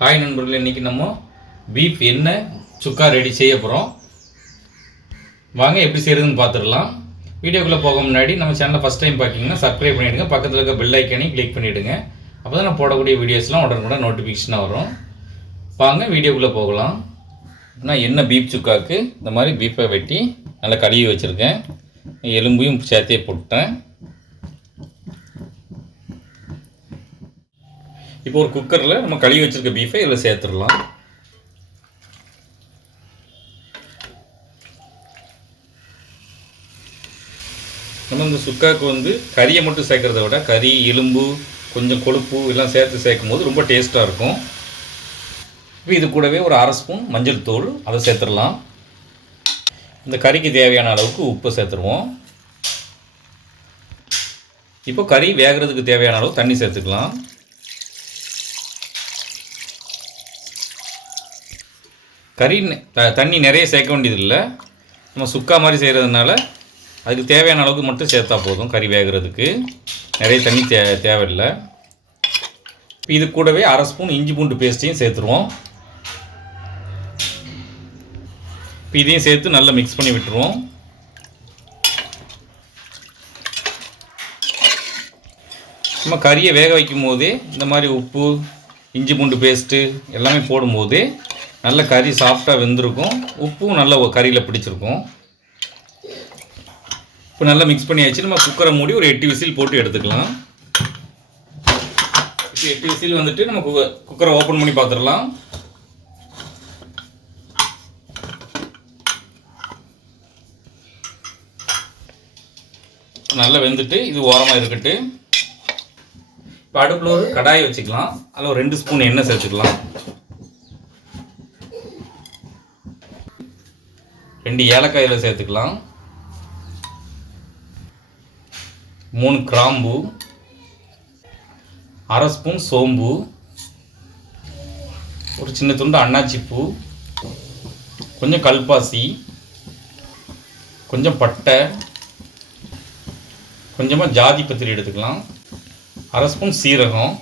Hi நண்பர்களே இன்றைக்கி நம்ம பீஃப் என்ன சுக்கா ரெடி செய்ய போகிறோம் வாங்க எப்படி செய்கிறதுன்னு பார்த்துடலாம் வீடியோக்குள்ளே போக முன்னாடி நம்ம சேனலை ஃபஸ்ட் டைம் பார்க்கிங்கன்னா சப்ஸ்கிரைப் பண்ணிவிடுங்க பக்கத்தில் இருக்க பெல் ஐக்கனையும் கிளிக் பண்ணிவிடுங்க அப்போ தான் நான் போடக்கூடிய வீடியோஸ்லாம் உடனுக்குடன் நோட்டிஃபிகேஷனாக வரும். வாங்க வீடியோக்குள்ளே போகலாம். நான் என்ன பீஃப் சுக்காவுக்கு இந்த மாதிரி பீஃபை வெட்டி நல்லா கழுவி வச்சுருக்கேன். எலும்பையும் சேர்த்தே போட்டேன். இப்போ ஒரு குக்கரில் நம்ம கழுவி வச்சுருக்க பீஃபை இதில் சேர்த்துடலாம். நம்ம இந்த சுக்காவுக்கு வந்து கறியை மட்டும் சேர்க்குறத விட கறி எலும்பு கொஞ்சம் கொழுப்பு எல்லாம் சேர்த்து சேர்க்கும் போது ரொம்ப டேஸ்ட்டாக இருக்கும். இப்போ இது கூடவே ஒரு அரை ஸ்பூன் மஞ்சள் தூள் அதை சேர்த்துடலாம். இந்த கறிக்கு தேவையான அளவுக்கு உப்பு சேர்த்துருவோம். இப்போ கறி வேகிறதுக்கு தேவையான அளவு தண்ணி சேர்த்துக்கலாம். கறி த- தண்ணி நிறைய சேர்க்க வேண்டியதில்லை. நம்ம சுக்கா மாதிரி செய்கிறதுனால அதுக்கு தேவையான அளவுக்கு மட்டும் சேர்த்தா போதும் கறி வேகிறதுக்கு. நிறைய தண்ணி தே தேவையில்லை. இப்போ இது கூடவே அரை ஸ்பூன் இஞ்சி பூண்டு பேஸ்ட்டையும் சேர்த்துருவோம். இப்போ இதையும் சேர்த்து நல்லா மிக்ஸ் பண்ணி விட்டுருவோம். நம்ம கறியை வேக வைக்கும் போதே இந்த மாதிரி உப்பு இஞ்சி பூண்டு பேஸ்ட்டு எல்லாமே போடும்போது நல்ல கறி சாஃப்டாக வெந்திருக்கும். உப்பும் நல்ல கறியில் பிடிச்சிருக்கும். இப்போ நல்லா மிக்ஸ் பண்ணியாச்சு. நம்ம குக்கரை மூடி ஒரு எட்டு விசில் போட்டு எடுத்துக்கலாம். இப்போ எட்டு விசில் வந்துட்டு நம்ம குக்கரை ஓப்பன் பண்ணி பார்த்துடலாம் நல்லா வெந்துட்டு இது ஓரமாக இருக்கட்டு. இப்போ அடுப்பில் ஒரு கடாயை வச்சுக்கலாம். அதில் ஒரு ரெண்டு ஸ்பூன் எண்ணெய் சேர்த்துக்கலாம். ரெண்டு ஏலக்காய் இதில் சேர்த்துக்கலாம். மூணு கிராம்பு. அரை ஸ்பூன் சோம்பு. ஒரு சின்ன துண்டு அன்னாச்சி பூ கொஞ்சம் கல்பாசி. கொஞ்சம் பட்டை. கொஞ்சமாக ஜாதி பத்திரி எடுத்துக்கலாம். அரை ஸ்பூன் சீரகம்.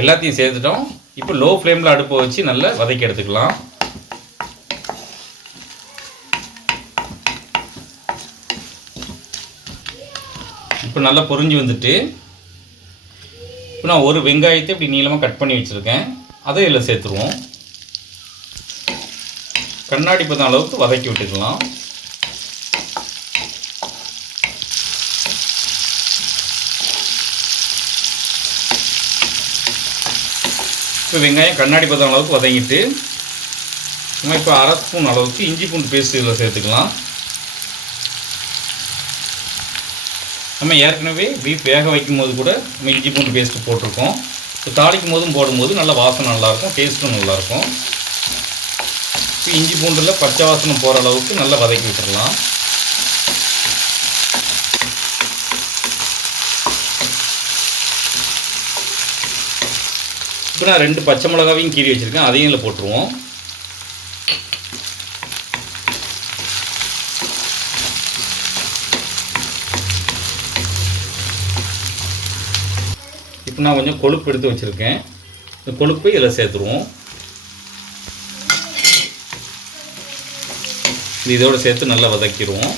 எல்லாத்தையும் சேர்த்துட்டோம். இப்போ லோ ஃப்ளேமில் அடுப்பை வச்சு நல்லா வதக்கி எடுத்துக்கலாம். இப்போ நல்லா பொறிஞ்சு வந்துட்டு இப்போ நான் ஒரு வெங்காயத்தை இப்படி நீளமாக கட் பண்ணி வச்சுருக்கேன். அதை இதில் சேர்த்துருவோம். கண்ணாடி பதம் அளவுக்கு வதக்கி விட்டுக்கலாம். இப்போ வெங்காயம் கண்ணாடி பதம் அளவுக்கு வதங்கிட்டு நம்ம இப்போ அரை ஸ்பூன் அளவுக்கு இஞ்சி பூண்டு பேஸ்ட் இதில் சேர்த்துக்கலாம். நம்ம ஏற்கனவே பீஃப் வேக வைக்கும் போது கூட நம்ம இஞ்சி பூண்டு பேஸ்ட்டு போட்டிருக்கோம். இப்போ தாளிக்கும் போதும் போடும்போது நல்ல வாசனை நல்லாயிருக்கும் டேஸ்ட்டும் நல்லாயிருக்கும். இப்போ இஞ்சி பூண்டில் பச்சை வாசனை போகிற அளவுக்கு நல்லா வதக்கி விட்டுடலாம். இப்போ நான் ரெண்டு பச்சை மிளகாவையும் கீறி வச்சுருக்கேன் அதையும் இதில் போட்டுருவோம். இப்போ நான் கொஞ்சம் கொழுப்பு எடுத்து வச்சுருக்கேன். இந்த கொழுப்பை இதில் சேர்த்துருவோம். இது சேர்த்து நல்லா வதக்கிடுவோம்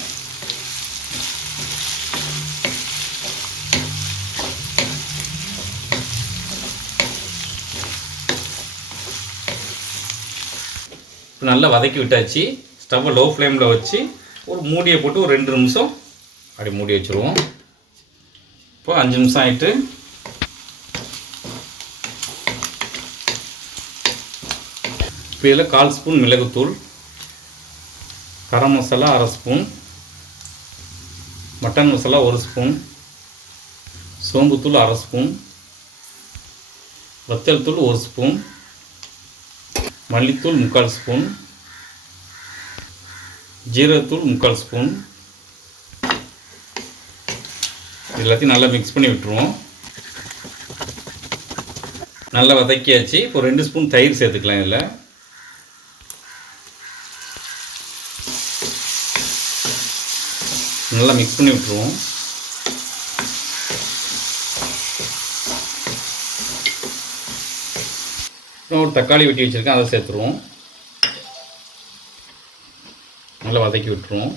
இப்போ நல்லா வதக்கி விட்டாச்சு. ஸ்டவ்வை லோ ஃப்ளேமில் வச்சு ஒரு மூடியை போட்டு ஒரு ரெண்டு நிமிஷம் அப்படி மூடி வச்சுருவோம். இப்போ அஞ்சு நிமிஷம் ஆகிட்டு இப்போ இதில் கால் ஸ்பூன் மிளகுத்தூள் கரம் மசாலா அரை ஸ்பூன் மட்டன் மசாலா ஒரு ஸ்பூன் சோம்புத்தூள் அரை ஸ்பூன் வத்தல் தூள் ஒரு ஸ்பூன் மல்லித்தூள் முக்கால் ஸ்பூன் ஜீரகத்தூள் முக்கால் ஸ்பூன். எல்லாத்தையும் நல்லா மிக்ஸ் பண்ணி விட்டுருவோம். நல்லா வதக்கியாச்சு. இப்போ ரெண்டு ஸ்பூன் தயிர் சேர்த்துக்கலாம் இதில். நல்லா மிக்ஸ் பண்ணி விட்டுருவோம். அப்புறம் ஒரு தக்காளி வெட்டி வச்சுருக்கேன் அதை சேர்த்துருவோம். நல்லா வதக்கி விட்டுருவோம்.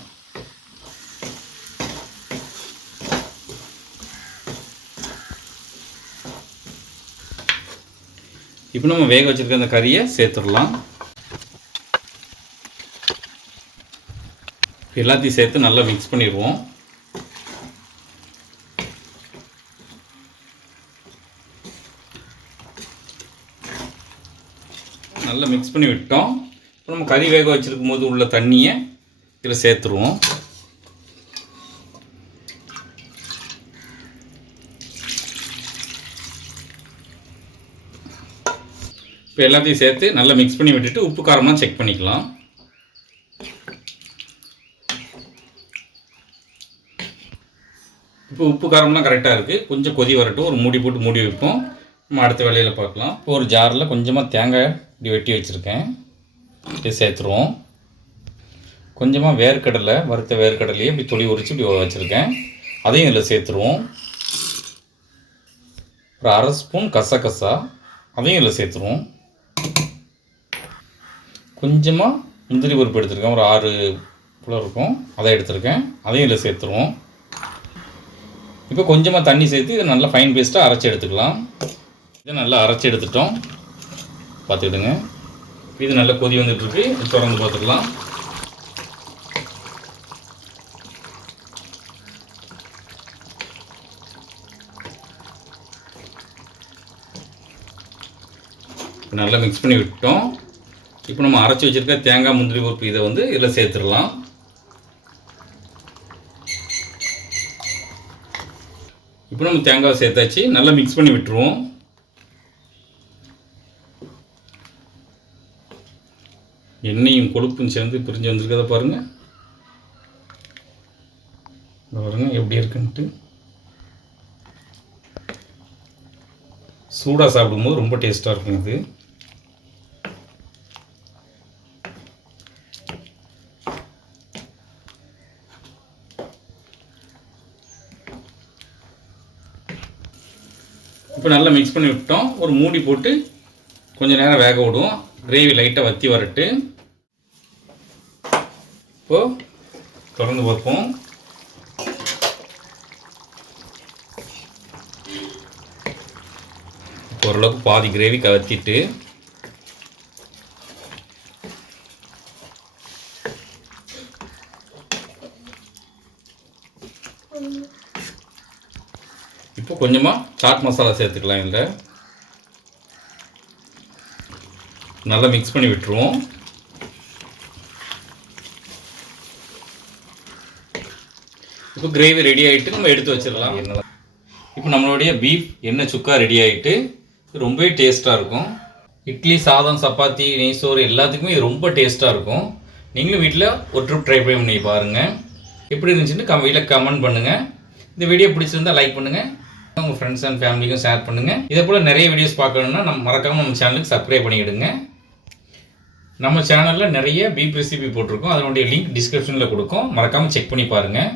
இப்போ நம்ம வேக வச்சுருக்க அந்த கறியை சேர்த்துடலாம். எல்லாத்தையும் சேர்த்து நல்லா மிக்ஸ் பண்ணிடுவோம். நல்லா மிக்ஸ் பண்ணி விட்டோம். இப்போ நம்ம கறி வேக வச்சுருக்கும் போது உள்ள தண்ணியை இதில் சேர்த்துருவோம். இப்போ எல்லாத்தையும் சேர்த்து நல்லா மிக்ஸ் பண்ணி விட்டுட்டு உப்பு காரமாக செக் பண்ணிக்கலாம். இப்போ உப்பு காரம்லாம் கரெக்டாக இருக்குது கொஞ்சம் கொதி வரட்டும். ஒரு மூடி போட்டு மூடி வைப்போம். நம்ம அடுத்த வேலையில் பார்க்கலாம். இப்போ ஒரு ஜாரில் கொஞ்சமாக தேங்காய் இப்படி வெட்டி வச்சுருக்கேன். இது சேர்த்துருவோம். கொஞ்சமாக வேர்க்கடலை வறுத்த வேர்க்கடலையே இப்படி தொளி உரித்து இப்படி வச்சுருக்கேன். அதையும் இதில் சேர்த்துருவோம். ஒரு அரை ஸ்பூன் கசகசா. அதையும் இதில் சேர்த்துருவோம். கொஞ்சமாக முந்திரி பருப்பு எடுத்திருக்கேன். ஒரு ஆறு போல் இருக்கும். அதை எடுத்திருக்கேன். அதையும் இதில் சேர்த்துருவோம். இப்போ கொஞ்சமாக தண்ணி சேர்த்து இதை நல்லா ஃபைன் பேஸ்ட்டாக அரைச்சி எடுத்துக்கலாம். இதை நல்லா அரைச்சி எடுத்துட்டோம். பார்த்துக்கிடுங்க. இது நல்லா கொதி வந்துட்டுருக்கு. தொடர்ந்து பார்த்துக்கலாம். நல்லா மிக்ஸ் பண்ணி விட்டோம் இப்போ நம்ம அரைச்சி வச்சுருக்க தேங்காய் முந்திரி பருப்பு இதை வந்து இதில் சேர்த்துடலாம். இப்போ நம்ம தேங்காய் சேர்த்தாச்சு. நல்லா மிக்ஸ் பண்ணி விட்டுருவோம். எண்ணெயும் கொழுப்பும் சேர்ந்து பிரிஞ்சு வந்திருக்கதை பாருங்கள் பாருங்கள் எப்படி இருக்குன்ட்டு. சூடாக சாப்பிடும்போது ரொம்ப டேஸ்ட்டாக இருக்கும் இது. இப்போ நல்லா மிக்ஸ் பண்ணி விட்டோம் ஒரு மூடி போட்டு கொஞ்சம் நேரம் வேக விடுவோம். கிரேவி லைட்டாக வத்தி வரட்டு. இப்போது தொடர்ந்து பார்ப்போம். ஓரளவுக்கு பாதி கிரேவி கவத்திட்டு இப்போ கொஞ்சமாக சாட் மசாலா சேர்த்துக்கலாம் இதில். நல்லா மிக்ஸ் பண்ணி விட்டுருவோம். இப்போ கிரேவி ரெடி ஆகிட்டு நம்ம எடுத்து வச்சிடலாம். என்ன இப்போ நம்மளுடைய பீஃப் எண்ணெய் சுக்கா ரெடி ஆகிட்டு ரொம்பவே டேஸ்ட்டாக இருக்கும். இட்லி சாதம் சப்பாத்தி நெய் சோறு எல்லாத்துக்குமே இது ரொம்ப டேஸ்ட்டாக இருக்கும். நீங்களும் வீட்டில் ஒரு ட்ரிப் ட்ரை பண்ணி பாருங்கள் எப்படி இருந்துச்சுன்னு கம் வீட்டில் கமெண்ட் பண்ணுங்கள் இந்த வீடியோ பிடிச்சிருந்தா லைக் பண்ணுங்கள் உங்கள் ஃப்ரெண்ட்ஸ் அண்ட் ஃபேமிலிக்கும் ஷேர் பண்ணுங்கள் இதே போல் நிறைய வீடியோஸ் பார்க்கணுன்னா நம்ம மறக்காமல் நம்ம சேனலுக்கு சப்ஸ்கிரைப் பண்ணிவிடுங்க நம்ம சேனலில் நிறைய பீப் ரெசிபி போட்டிருக்கோம். அதனுடைய லிங்க் டிஸ்கிரிப்ஷனில் கொடுக்கும். மறக்காமல் செக் பண்ணி பாருங்கள்